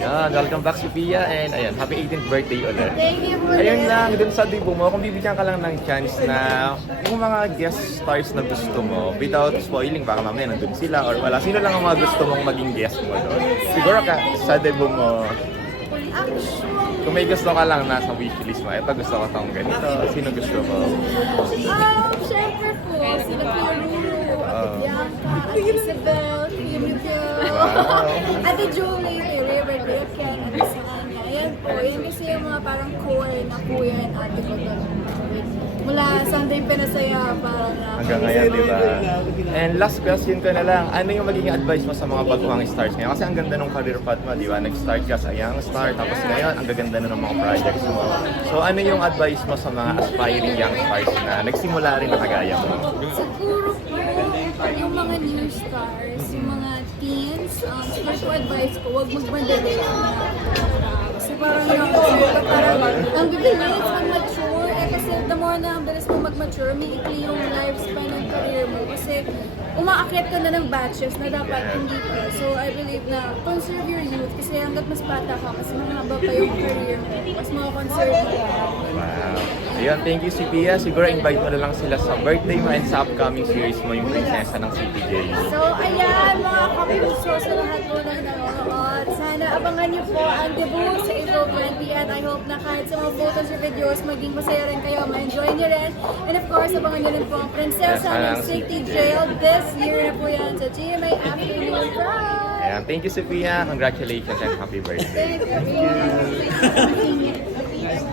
Yan, welcome back si Pia and ayan, happy 18th birthday ulit. Thank you Ayun lang, dun sa debut mo, kung bibigyan ka lang ng chance na yung mga guest stars na gusto mo, without spoiling, baka mamaya nandun sila or wala. Sino lang ang mga gusto mong maging guest mo doon? Siguro ka, sa debut mo, kung may gusto ka lang nasa wishlist mo, eto gusto ko tong ganito, sino gusto mo? um, syempre po, sila Kuya Ruru, Ate Oh. Bianca, Ate Isabel, Kuya Miguel, Wow. Ate Julie, kay River, Kuya Ken, Ate Sanya. Ayan po, yan kasi yung mga parang core na kuya and ate ko doon. Mula Sunday Pinasaya, parang na. Hanggang ngayon, di ba? And last question ko na lang, ano yung magiging advice mo sa mga baguhang stars ngayon? Kasi ang ganda ng career path mo, di ba? Nag-start ka sa young star, tapos ngayon, ang gaganda na ng mga projects mo. So ano yung advice mo sa mga aspiring young stars na nagsimula rin na kagaya mo? Siguro po, yung mga new stars, yung mga teens, um, special advice ko, huwag magmadali. Parang ang bibilis mag-mature, eh kasi the more na ang bilis mo mag-mature, may ikli yung lifespan ng career mo. Kasi umaakyat ka na ng batches na dapat hindi pa. So I believe na conserve your youth kasi hanggat mas bata ka, mas mahaba pa yung career mo. Mas makakonserve mo. Wow. Ayun, thank you si Pia. Siguro invite mo na lang sila sa birthday mo and sa upcoming series mo, yung Prinsesa ng CPJ. So, ayan, mga kapiluso sa lahat po ng nanonood. Sana abangan niyo po ang debut sa 20 and I hope na kahit sa mga photos or videos, maging masaya rin kayo, ma-enjoy niyo rin. And of course, abangan niyo rin po ang Prinsesa ng City Jail this year na po yan sa GMA Afternoon Pride. Ayan, thank you si Pia. Congratulations and happy birthday. Thank you.